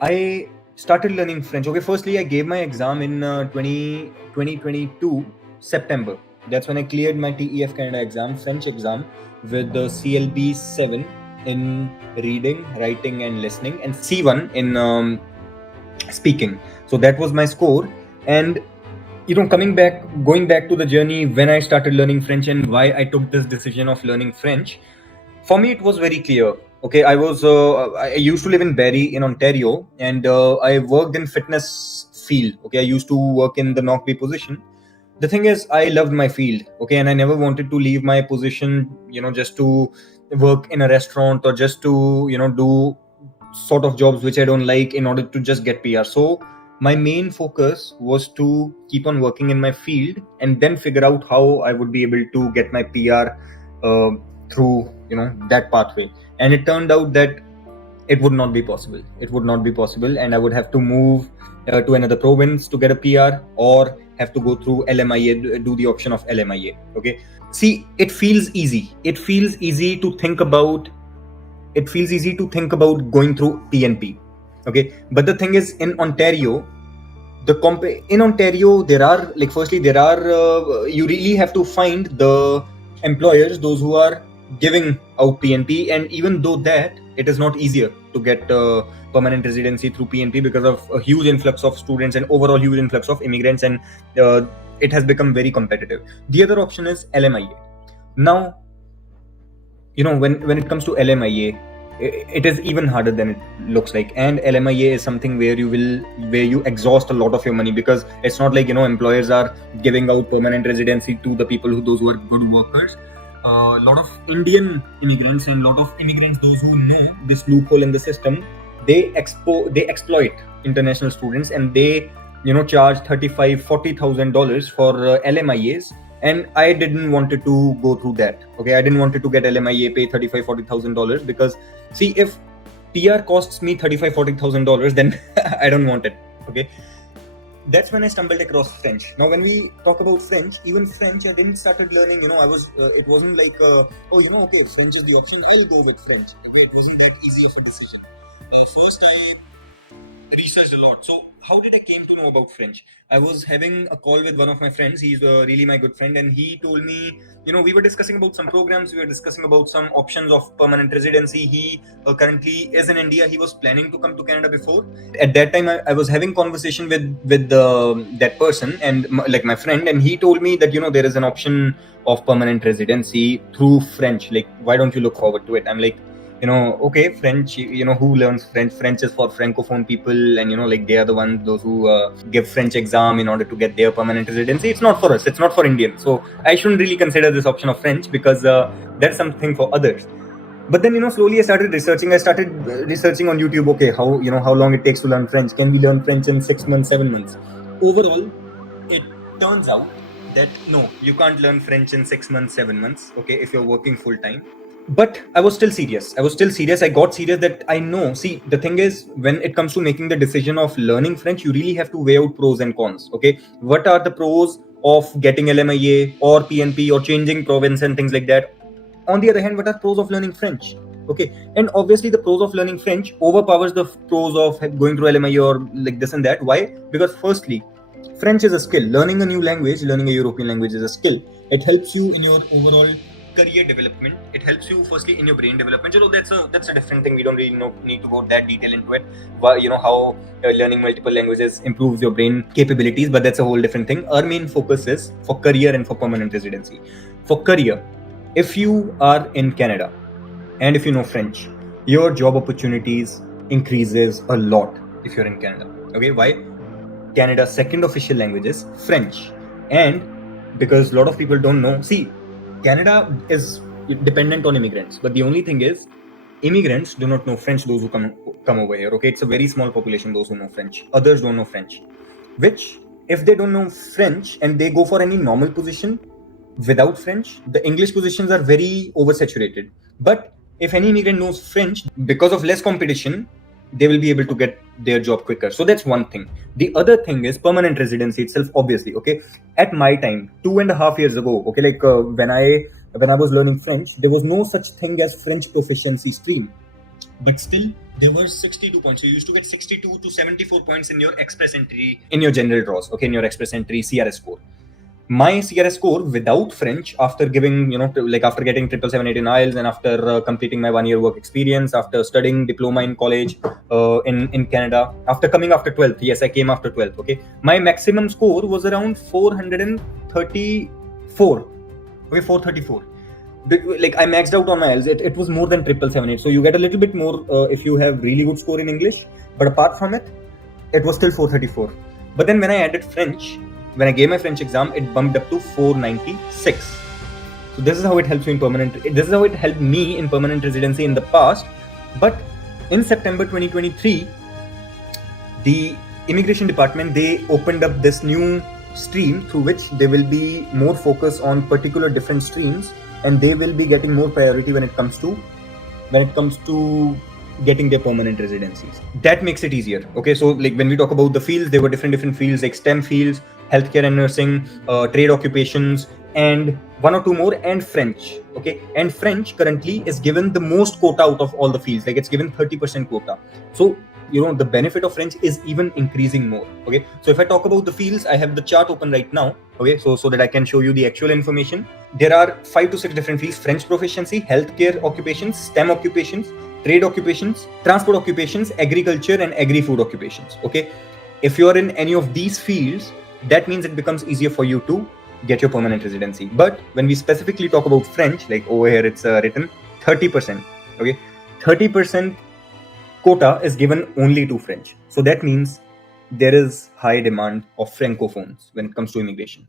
I started learning French. Okay, firstly, I gave my exam in 2022 September. That's when I cleared my TEF Canada exam, French exam, with the CLB 7 in reading, writing, and listening, and C1 in speaking. So that was my score. And going back to the journey when I started learning French and why I took this decision of learning French, for me it was very clear. Okay, I used to live in Barrie in Ontario, and I worked in fitness field. Okay, I used to work in the knock position. The thing is, I loved my field. Okay, and I never wanted to leave my position, just to work in a restaurant, or just to do sort of jobs which I don't like in order to just get PR. So my main focus was to keep on working in my field and then figure out how I would be able to get my PR through that pathway. And it turned out that it would not be possible. It would not be possible, and I would have to move to another province to get a PR, or have to go through LMIA, do the option of LMIA. Okay, see, it feels easy. It feels easy to think about going through PNP. Okay, but the thing is, in Ontario, in Ontario, there are, like, firstly, there are you really have to find the employers, those who are giving out PNP, and even though that, it is not easier to get permanent residency through PNP because of a huge influx of students and overall huge influx of immigrants, and it has become very competitive. The other option is LMIA. Now, when it comes to LMIA, it is even harder than it looks like. And LMIA is something where you exhaust a lot of your money, because it's not like employers are giving out permanent residency to the people those who are good workers. A lot of Indian immigrants and a lot of immigrants, those who know this loophole in the system, they exploit international students, and they charge $35,000-$40,000 for LMIAs. And I didn't wanted to go through that. Okay, I didn't wanted to get LMIA, pay $35,000-$40,000, because see, if PR costs me $35,000-$40,000, then I don't want it. Okay, that's when I stumbled across French. Now, when we talk about French, even French, I didn't started learning. It wasn't like, okay, French is the option, I'll go with French. Okay, it wasn't that easy of a decision. First, I researched a lot. So how did I came to know about French? I was having a call with one of my friends. He's really my good friend, and he told me, we were discussing about some programs. We were discussing about some options of permanent residency. He currently is in India. He was planning to come to Canada before. At that time, I was having conversation with that person, and like my friend, and he told me that there is an option of permanent residency through French. Like, why don't you look forward to it? I'm like, okay, French, who learns French? French is for francophone people, and like, they are the ones, those who give French exam in order to get their permanent residency. It's not for us. It's not for Indians. So I shouldn't really consider this option of French, because that's something for others. But then, slowly I started researching. I started researching on YouTube. Okay, how long it takes to learn French? Can we learn French in 6 months, 7 months? Overall, it turns out that no, you can't learn French in 6 months, 7 months. Okay, if you're working full time. But I was still serious. I got serious that I know. See, the thing is, when it comes to making the decision of learning French, you really have to weigh out pros and cons. Okay, what are the pros of getting LMIA or PNP or changing province and things like that? On the other hand, what are pros of learning French? Okay, and obviously the pros of learning French overpowers the pros of going through LMIA or like this and that. Why? Because firstly, French is a skill. Learning a new language, learning a European language is a skill. It helps you in your overall career development. It helps you firstly in your brain development. That's a different thing. We don't really need to go that detail into it. But how learning multiple languages improves your brain capabilities, but that's a whole different thing. Our main focus is for career and for permanent residency. For career, if you are in Canada and if you know French, your job opportunities increases a lot if you're in Canada. Okay, why? Canada's second official language is French, and because a lot of people don't know, see, Canada is dependent on immigrants, but the only thing is, immigrants do not know French. Those who come over here, okay, it's a very small population. Those who know French, others don't know French. Which, if they don't know French and they go for any normal position without French, the English positions are very oversaturated. But if any immigrant knows French, because of less competition, they will be able to get their job quicker. So that's one thing. The other thing is permanent residency itself, obviously. Okay, at my time, 2.5 years ago, okay, like when I was learning French, there was no such thing as French proficiency stream. but still there were 62 points. So you used to get 62 to 74 points in your express entry, in your general draws, okay, in your express entry CRS score. My CRS score without French, after giving, like after getting 777 in IELTS and after completing my 1 year work experience, after studying diploma in college in Canada, after coming after 12th, yes, I came after 12th, okay, my maximum score was around 434, okay, 434. Like I maxed out on my IELTS. It was more than 777. So you get a little bit more if you have really good score in English. But apart from it, it was still 434. But then when I added French, when I gave my French exam, it bumped up to 496. So this is how it helps me in permanent. This is how it helped me in permanent residency in the past. But in September 2023, the immigration department, they opened up this new stream through which they will be more focused on particular different streams, and they will be getting more priority when it comes to getting their permanent residencies. That makes it easier. Okay, so like when we talk about the fields, there were different fields like STEM fields, healthcare and nursing, trade occupations, and one or two more, and French. Okay, and French currently is given the most quota out of all the fields. Like it's given 30% quota. So the benefit of French is even increasing more. Okay, so if I talk about the fields, I have the chart open right now. Okay, so that I can show you the actual information. There are 5 to 6 different fields: French proficiency, healthcare occupations, STEM occupations, trade occupations, transport occupations, agriculture, and agri-food occupations. Okay, if you are in any of these fields, that means it becomes easier for you to get your permanent residency. But when we specifically talk about French, like over here it's written 30%. Okay, 30% quota is given only to French. So that means there is high demand of francophones when it comes to immigration.